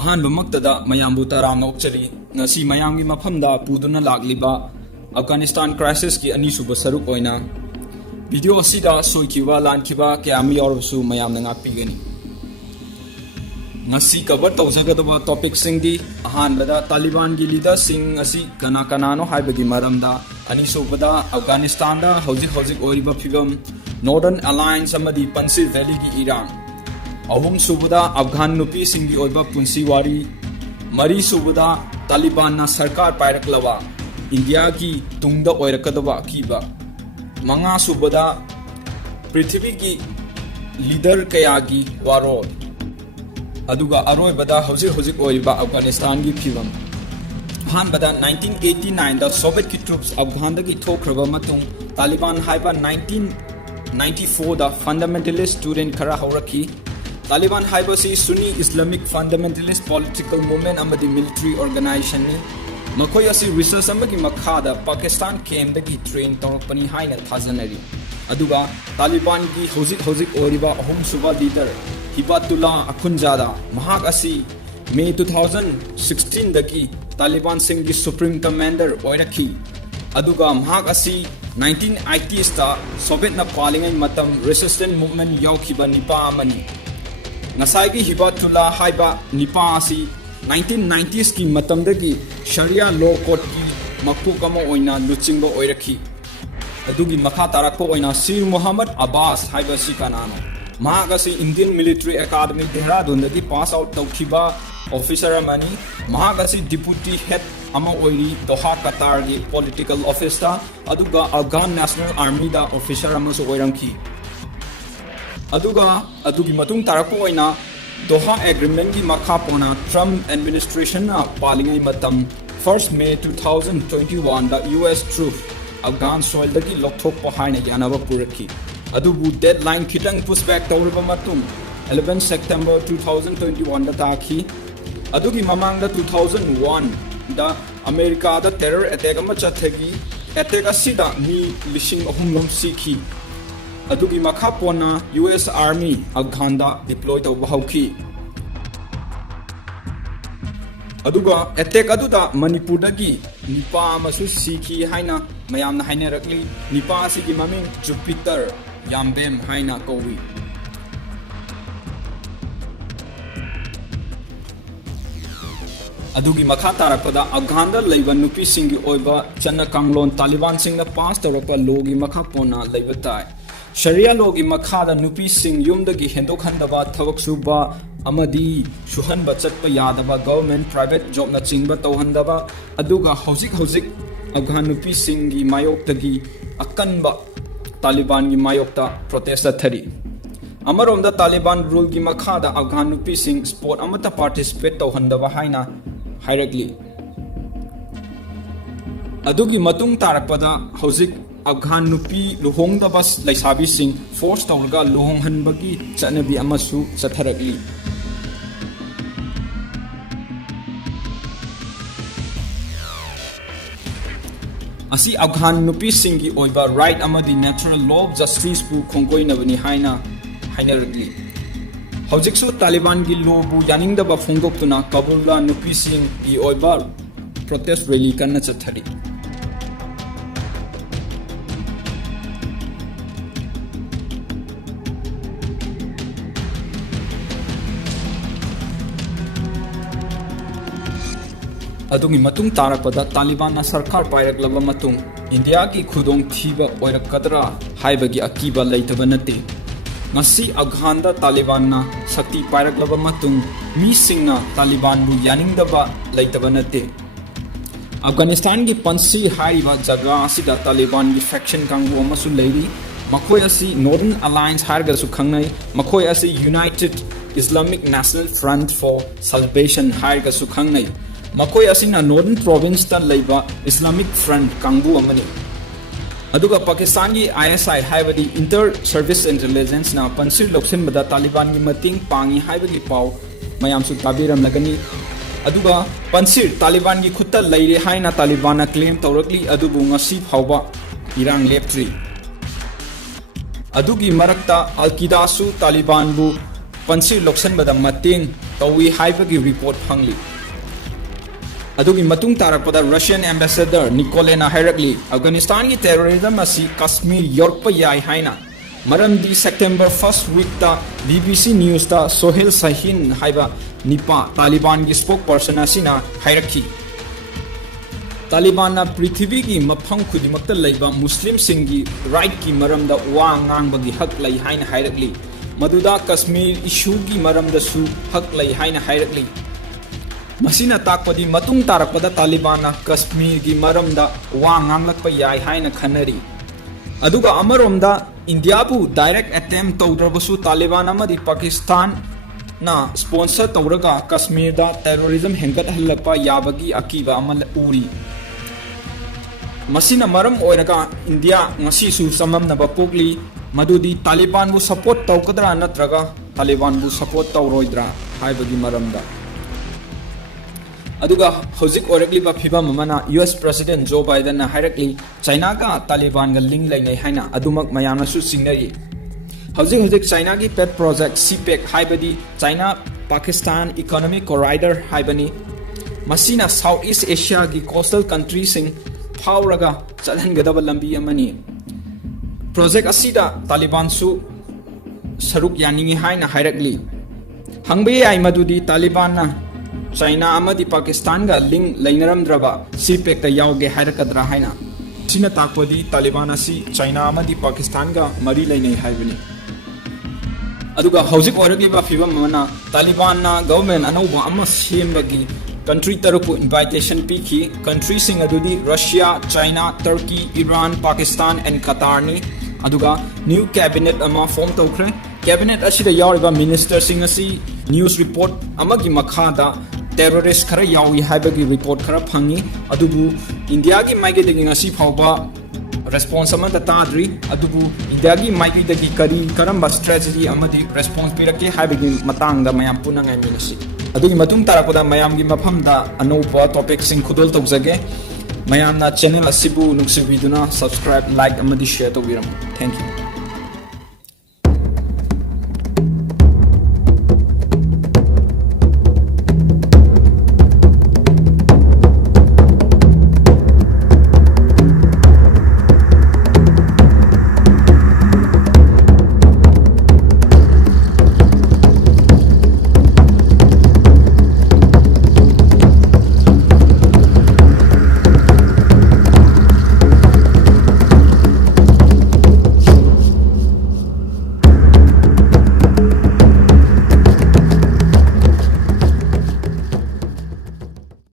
ꯑꯍꯥꯟꯕꯃꯛꯇꯗ ꯃꯌꯥꯝꯕꯨ ꯇꯔꯥꯝꯅ ꯑꯣꯛꯆꯔꯤ ꯉꯁꯤ ꯃꯌꯥꯝꯒꯤ ꯃꯐꯝꯗ ꯄꯨꯗꯨꯅ ꯂꯥꯛꯂꯤꯕ ꯑꯐꯒꯥꯅꯤꯁꯇꯥꯟ ꯀ꯭ꯔꯥꯏꯁꯤꯁꯀꯤ ꯑꯅꯤꯁꯨꯕ ꯁꯔꯨꯛ ꯑꯣꯏꯅ ꯚꯤꯗꯤꯑꯣ ꯑꯁꯤꯗ ꯁꯣꯏꯈꯤꯕ ꯂꯥꯟꯈꯤꯕ ꯀꯌꯥ ꯑꯃ ꯌꯥꯎꯔꯕꯁꯨ ꯃꯌꯥꯝꯅ ꯉꯥꯛꯄꯤꯒꯅꯤ ꯉꯁꯤ ꯀꯚꯔ ꯇꯧꯖꯒꯗꯕ ꯇꯣꯄꯤꯛꯁꯤꯡꯗꯤ ꯑꯍꯥꯟꯕꯗ ꯇꯥꯂꯤꯕꯥꯟꯒꯤ ꯂꯤꯗꯔꯁꯤꯡ ꯑꯁꯤ ꯀꯅꯥꯅꯣ ꯍꯥꯏꯕꯒꯤ ꯃꯔꯝꯗ ꯑꯅꯤꯁꯨꯕꯗ ꯑꯐꯒꯥꯅꯤꯁꯇꯥꯟꯗ ꯍꯧꯖꯤꯛ ꯑꯣꯏꯔꯤꯕ ꯐꯤꯚꯝ ꯅꯣꯔꯗꯔꯟ ꯑꯦꯂꯥꯏꯟꯁ ꯑꯃꯗꯤ ꯄꯟꯁꯤꯔ ꯚꯦꯂꯤꯒꯤ ꯏꯔꯥꯡ ꯑꯍꯨꯝꯁꯨꯕꯗ ꯑꯐꯒꯥꯟ ꯅꯨꯄꯤꯁꯤꯡꯒꯤ ꯑꯣꯏꯕ ꯄꯨꯟꯁꯤ ꯋꯥꯔꯤ ꯃꯔꯤꯁꯨꯕꯗ ꯇꯥꯂꯤꯕꯥꯟꯅ ꯁꯔꯀꯥꯔ ꯄꯥꯏꯔꯛꯂꯕ ꯏꯟꯗꯤꯌꯥꯒꯤ ꯇꯨꯡꯗ ꯑꯣꯏꯔꯛꯀꯗꯕ ꯑꯀꯤꯕ ꯃꯉꯥꯁꯨꯕꯗ ꯄ꯭ꯔꯤꯊꯤꯕꯤꯒꯤ ꯂꯤꯗꯔ ꯀꯌꯥꯒꯤ ꯋꯥꯔꯣꯜ ꯑꯗꯨꯒ ꯑꯔꯣꯏꯕꯗ ꯍꯧꯖꯤꯛ ꯑꯣꯏꯔꯤꯕ ꯑꯐꯒꯥꯅꯤꯁꯇꯥꯟꯒꯤ ꯐꯤꯚꯝ ꯑꯍꯥꯟꯕꯗ 1989ꯗ ꯁꯣꯚꯤꯌꯦꯠꯀꯤ ꯇ꯭ꯔꯨꯞꯁ ꯑꯐꯒꯥꯟꯗꯒꯤ ꯊꯣꯛꯈ꯭ꯔꯕ ꯃꯇꯨꯡ ꯇꯥꯂꯤꯕꯥꯟ ꯍꯥꯏꯕ 1994ꯗ ꯐꯟꯗꯥꯃꯦꯟꯇꯦꯂꯤꯁ ꯁ꯭ꯇꯨꯗꯦꯟꯠ ꯈꯔ ꯍꯧꯔꯛꯈꯤ तालिबान हाइबसी Sunni Islamic fundamentalist political movement अमदी मिलिट्री ऑर्गेनाइजेशन ने मखोय असि रिसर्च अमगी मखादा पाकिस्तान केम्दगी ट्रेन तौरपनी हाइना थाजनरी अदुगा तालिबान की होजिक ओरिबा अहुम सुबा लीडर हिबातुल्ला अखुनजादा महाक असि मे 2016 दगी तालिबान सिंह की सुप्रीम कमांडर ओइरखी अदुगा महाक असि 1980s ता सोवियत न पालिंगै मतम रेसिस्टेंट मूवमेंट याउखिबा निपा अमनी नसाइगी हिबातुल्ला हाइबा निपा असि 1990s की मतमदगी शरिया लॉ कोर्ट की मकपुक अमा ओइना लुचिंगबा ओइरखी अदुगी मखा तारकपा ओइना सीर मोहम्मद अब्बास हाइबा सि कानानो महाक असि इंडियन मिलिट्री एकेडमी देहरादूनदगी पास आउट तौखिबा ऑफिसर अमनी महाक असि डिप्यूटी हेड अमा ओइरी दोहा कतार की पॉलिटिकल ऑफिसर अदुगा अफगान नेशनल आर्मी दा ऑफिसर अमसु ओइरंखी अदुगी मतुंग तारकपा ओइना दोहा एग्रीमेंट की मखा पोना ट्रम्प एडमिनिस्ट्रेशन ना पालिंगै मतम 1 May 2021 दा US ट्रूप अफगान सोइल दगी लोकथोकपा हाइना यानाबा पुरखी अदुबु डेडलाइन खितंग पुश बैक तौरबा मतुंग 11 September 2021 दा ताखी अदुगी ममांग दा 2001 दा अमेरिका दा टेरर अटैक अमा चथगी अटैक असिदा मी लिशिंग अहुम सिखी अदुगी मखा पोना US आर्मी अफगान दा डिप्लॉय तौबा हौखी अदुगा अटैक अदुदा मणिपुर दगी निपा अमसु सिखी हाइना मयामना हाइनरकली निपा असिगी ममिंग जुपिटर यामबेम हाइना कौवी अदुगी मखा तारकपदा अफगान दा लैबा नुपी सिंगी ओइबा चन्ना कांगलोन तालिबान सिंगना पास तौरपा लोगी मखा पोना लैबा ताय शरिया लोगी मखादा नुपी सिंग युमदगी हेंदोखंदबा थबक सुबा अमदी सुहनबा चटपा यादबा गवर्नमेंट प्राइवेट जॉब ना चिंगबा तौहंदबा अदुगा हौजिक अफगान नुपी सिंगी मायोक्तगी अकनबा तालिबान की मायोक्ता प्रोटेस्ट थरी अमरोमदा तालिबान रूल की मखादा अफगान नुपी सिंग स्पोर्ट अमता पार्टिसिपेट तौहंदबा हाइना हाइरकली अदुगी मतुंग तारकपदा हौजिक अफगान नुपी लुहोंगदबा लैसाबी सिंह फोर्स तौरगा लुहोंगहनबगी चटनबी अमसु चथरकली असी अफगान नुपी सिंगी ओइबा राइट अमदी नेचुरल लॉ ऑफ जस्टिस बु खोंगोइनबनी हाइना हाइनरकली हौजिकसु तालिबान की लॉ बु यानिंगदबा फोंगोक्तुना काबुलला नुपी सिंग की ओइबा प्रोटेस्ट रैली कन्ना चथरी अदुगी मतुंग तारकपदा तालिबान सरकार पायरकलबा मतुंग इंडिया की खुदोंग थीबा ओइरकदरा हाइबगी अकीबा लैतबा नते मसी अफगान दा तालिबान ना शक्ति पायरकलबा मतुंग मी सिंगना तालिबान बु यानिंगदबा लैतबा नते अफगानिस्तान की पंसी हाइबा जगह असिदा तालिबान की फैक्शन कांगो अमसु लैरी मखोय असि नॉर्दर्न अलायंस हारगसु खंगनै मखोय असि united Islamic national front for salvation हारगसु खंगनै मखोय असिना नॉर्दर्न प्रोविंस ता लैबा इस्लामिक फ्रंट कांगू अमनी अदुगा पाकिस्तान की ISI हाइबदी इंटर सर्विस इंटेलिजेंस ना पंसिर लोकसिनबदा तालिबान की मतिंग पांगी हाइबगी पाव मयामसु ताबिरम लगनी अदुगा पंसिर तालिबान की खुत्ता लैरे हाइना तालिबान क्लेम तौरकली अदुबु ngasi फावबा इरांग लेप्ट्री अदुगी मरक्ता अलकिदासु तालिबान बु पंसिर लोकसिनबदा मतिंग तौई हाइबगी रिपोर्ट फंगली अदुगी मतुंग तारकपदा रशियन एम्बेसडर निकोलेना हाइरकली अफगानिस्तान की टेररिज्म असी कश्मीर योरप याई हाइना मरमदी सेप्टेम्बर 1st वीक ता BBC न्यूज़ ता सोहेल सहीन हाइबा निपा तालिबान की स्पोक पर्सन असिना हाइरकी तालिबान पृथ्वी की मफम खुदिमक्ता लैबा मुस्लिम सिंगी राइट की मरमदा वा ngang हक लै हाइन हाइरकली मदुदा कश्मीर इशू की मरमदसु हक लै हाइन हाइरकली मसीना ताकपदी मतुंग तारकपदा तालिबान कश्मीर की मरमदा वा nganglakpa याई हाइन खनरी अदुगा अमरोमदा इंडिया बु डायरेक्ट अटेम्प्ट तौद्रबसु तालिबान अमदी पाकिस्तान ना स्पॉन्सर तौरगा कश्मीर दा टेररिज्म हेंगत हल्लपा याबगी अकीबा अमल उरी मसीना मरम ओइरगा India ngasisu samamnaba pokli madudi Taliban बु सपोर्ट तौकदरा नत्रगा तालिबान बु सपोर्ट तौरोइद्रा हाइबगी मरमदा अदुगा हौजिक ओरगलिबा फिबम मना US प्रेसिडेंट जो बाइडेन ना हाइरकली चाइना का तालिबान गा लिंक लाइनै हाइना अदुमक मयामनासु सिंगरी हौजिक चाइना की पेट प्रोजेक्ट सीपेक हाइबदी चाइना पाकिस्तान इकोनॉमिक कॉरिडोर हाइबनी मसीना साउथ ईस्ट एशिया की कोस्टल कंट्री सिंग फावरगा चलहनगदब लंबी अमनी प्रोजेक्ट असीदा तालिबान सु सरुक यानिंगी हाइना हाइरकली हंगबे आई मदुदी तालिबान ना चाइना अमदी पाकिस्तान का लिंक लैनरमद्रबा सीपेक ता यावगे हाइरकद्रा हाइना सिना ताकपदी तालिबान असी चाइना अमदी पाकिस्तान का मरी लैनै हाइबनी अदुगा हौजिक ओरगलिबा फिबम मना तालिबान ना गवर्नमेंट अनौबा अमा सेमबगी कंट्री तरकु इनविटेशन पीखी कंट्री सिंग अदुदी Russia China Turkey Iran Pakistan and Qatar नि अदुगा न्यू कैबिनेट अमा फॉर्म तौखरे कैबिनेट असिदा यावरिबा मिनिस्टर सिंग असी न्यूज़ रिपोर्ट अमगी मखादा टेररिस्ट खरा यावी हाइबगी रिपोर्ट खरा फंगी अदुबु इंडिया की माइगेदगी ngasi फावबा रेस्पॉन्स अमदा ताद्री अदुबु इंडिया की माइगेदगी करी करंबा स्ट्रेटजी अमदी रेस्पॉन्स पिरके हाइबगी मतांगदा मयाम पुनंगाय मिनसी अदुगी मतुंग तारकदा मयाम की मफमदा अनौपा टॉपिक सिंग खुदोल तौजगे मयामना चैनल असिबु नुक्सिबिदुना सब्सक्राइब लाइक अमदी शेयर तौबिरम थैंक यू